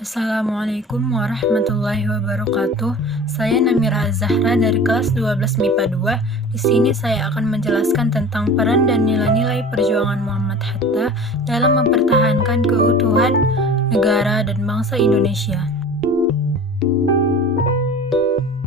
Assalamualaikum warahmatullahi wabarakatuh. Saya Namira Zahra dari kelas 12 MIPA 2. Di sini saya akan menjelaskan tentang peran dan nilai-nilai perjuangan Muhammad Hatta dalam mempertahankan keutuhan negara dan bangsa Indonesia.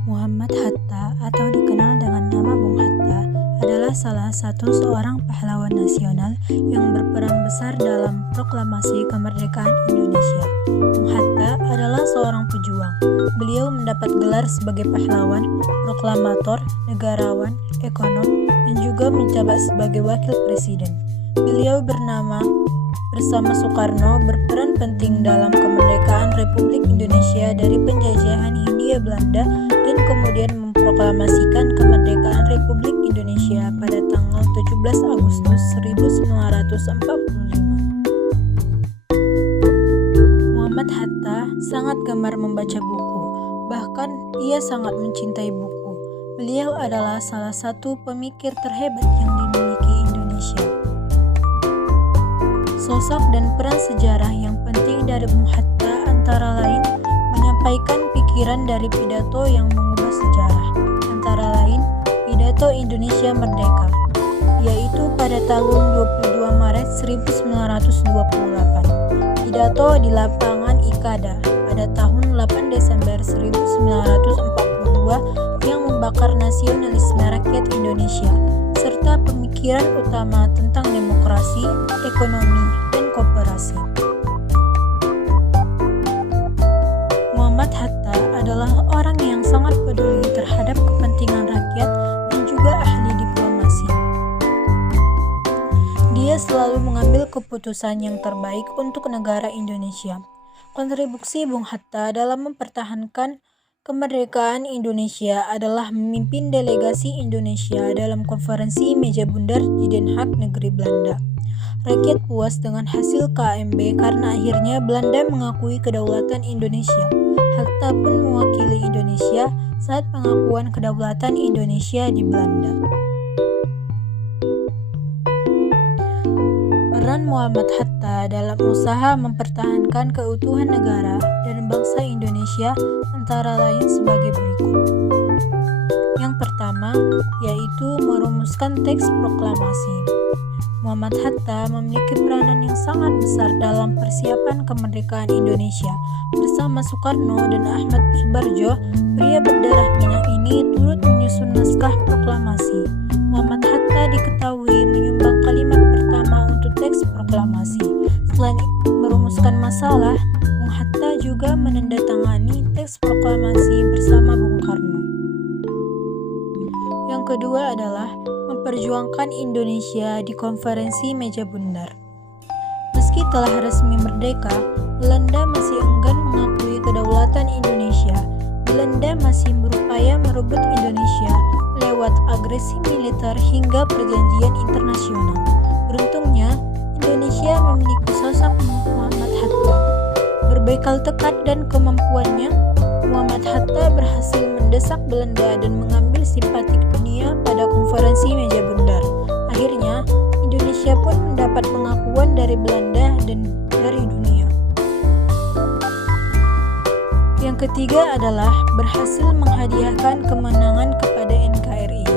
Muhammad Hatta atau dikenal dengan nama Bung Hatta adalah salah satu seorang pahlawan nasional yang berperan besar dalam proklamasi kemerdekaan Indonesia. Bung Hatta adalah seorang pejuang. Beliau mendapat gelar sebagai pahlawan, proklamator, negarawan, ekonom, dan juga menjabat sebagai wakil presiden. Beliau bersama Soekarno berperan penting dalam kemerdekaan Republik Indonesia dari penjajahan Hindia Belanda dan kemudian memproklamasikan kemerdekaan Republik Indonesia pada tanggal 17 Agustus 1945. Muhammad Hatta sangat gemar membaca buku, bahkan ia sangat mencintai buku. Beliau adalah salah satu pemikir terhebat yang dimiliki Indonesia. Sosok dan peran sejarah yang penting dari Bung Hatta antara lain menyampaikan pikiran dari pidato yang mengubah sejarah, antara lain pidato Indonesia Merdeka, yaitu pada tanggal 22 Maret 1928. Pidato di lapangan Ikada pada tahun 8 Desember 1942 yang membakar nasionalisme rakyat Indonesia, serta pemikiran utama tentang demokrasi, ekonomi, dan kooperasi. Muhammad Hatta adalah orang yang sangat peduli terhadap kepentingan rakyat dan juga ahli diplomasi. Dia selalu mengambil keputusan yang terbaik untuk negara Indonesia. Kontribusi Bung Hatta dalam mempertahankan kemerdekaan Indonesia adalah memimpin delegasi Indonesia dalam konferensi meja bundar di Den Haag, negeri Belanda. Rakyat puas dengan hasil KMB karena akhirnya Belanda mengakui kedaulatan Indonesia. Hatta pun mewakili Indonesia saat pengakuan kedaulatan Indonesia di Belanda. Peran Muhammad Hatta dalam usaha mempertahankan keutuhan negara dan bangsa Indonesia antara lain sebagai berikut. Yang pertama, yaitu merumuskan teks proklamasi. Muhammad Hatta memiliki peranan yang sangat besar dalam persiapan kemerdekaan Indonesia. Bersama Soekarno dan Ahmad Subarjo, pria berdarah Minang ini turut menyusun naskah proklamasi. Muhammad Hatta diketahui menyumbang kalimat pertama untuk teks proklamasi. Selain merumuskan masalah, Bung Hatta juga menandatangani teks proklamasi bersama Bung Karno. Yang kedua adalah memperjuangkan Indonesia di konferensi meja bundar. Meski telah resmi merdeka, Belanda masih enggan mengakui kedaulatan Indonesia. Belanda masih berupaya merebut Indonesia lewat agresi militer hingga perjanjian internasional. Beruntungnya, Indonesia memiliki sosok Muhammad Hatta. Berbekal tekad dan kemampuannya, Muhammad Hatta berhasil mendesak Belanda dan mengambil simpatik dunia pada konferensi meja bundar. Akhirnya, Indonesia pun mendapat pengakuan dari Belanda dan dari dunia. Yang ketiga adalah berhasil menghadiahkan kemenangan kepada NKRI.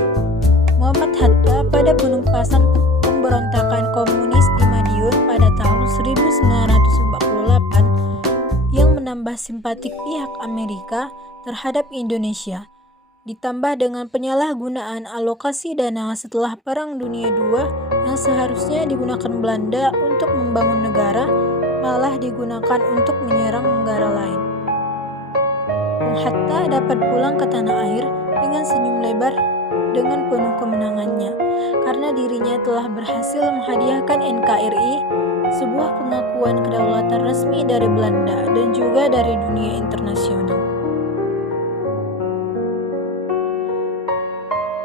Muhammad Hatta pada penumpasan pemberontakan komunis di Madiun pada tahun 1948 yang menambah simpatik pihak Amerika terhadap Indonesia, ditambah dengan penyalahgunaan alokasi dana setelah Perang Dunia II yang seharusnya digunakan Belanda untuk membangun negara, malah digunakan untuk menyerang negara lain. Bung Hatta dapat pulang ke tanah air dengan senyum lebar dengan penuh kemenangannya, karena dirinya telah berhasil menghadiahkan NKRI, sebuah pengakuan kedaulatan resmi dari Belanda dan juga dari dunia internasional.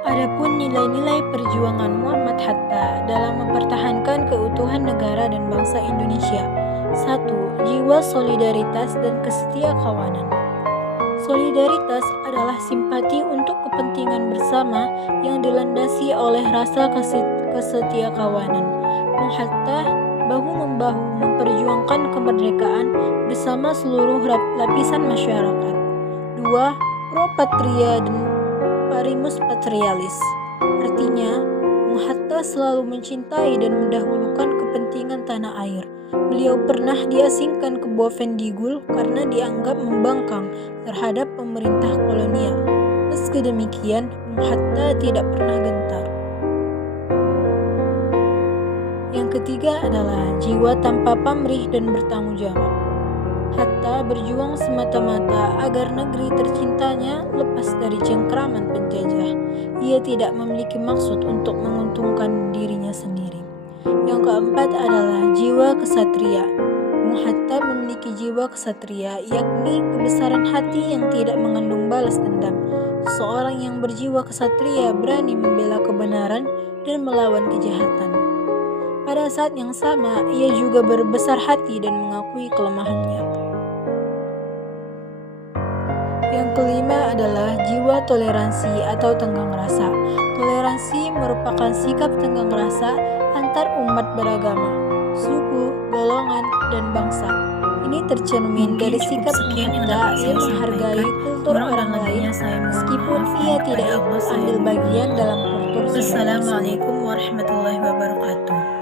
Adapun nilai-nilai perjuangan Muhammad Hatta dalam mempertahankan keutuhan negara dan bangsa Indonesia. 1. Jiwa solidaritas dan kesetiakawanan. Solidaritas adalah simpati untuk kepentingan bersama yang dilandasi oleh rasa kesetiakawanan. Bung Hatta bahu-membahu memperjuangkan kemerdekaan bersama seluruh lapisan masyarakat. 2. Pro patria dan parimus patrialis. Artinya, Bung Hatta selalu mencintai dan mendahulukan kepentingan tanah air. Beliau pernah diasingkan ke Bovendigul karena dianggap membangkang terhadap pemerintah kolonial. Meski demikian, Bung Hatta tidak pernah gentar. Yang ketiga adalah jiwa tanpa pamrih dan bertanggung jawab. Hatta berjuang semata-mata agar negeri tercintanya lepas dari cengkraman penjajah. Ia tidak memiliki maksud untuk menguntungkan dirinya sendiri. Yang keempat adalah jiwa kesatria. Bung Hatta memiliki jiwa kesatria, yakni kebesaran hati yang tidak mengandung balas dendam. Seorang yang berjiwa kesatria berani membela kebenaran dan melawan kejahatan. Pada saat yang sama, ia juga berbesar hati dan mengakui kelemahannya. Yang kelima adalah jiwa toleransi atau tenggang rasa. Toleransi merupakan sikap tenggang rasa antar umat beragama, suku, golongan, dan bangsa. Ini tercermin dari sikap Hatta yang menghargai kultur orang lain meskipun ia tidak ikut ambil bagian dalam kultur. Wassalamualaikum warahmatullahi wabarakatuh.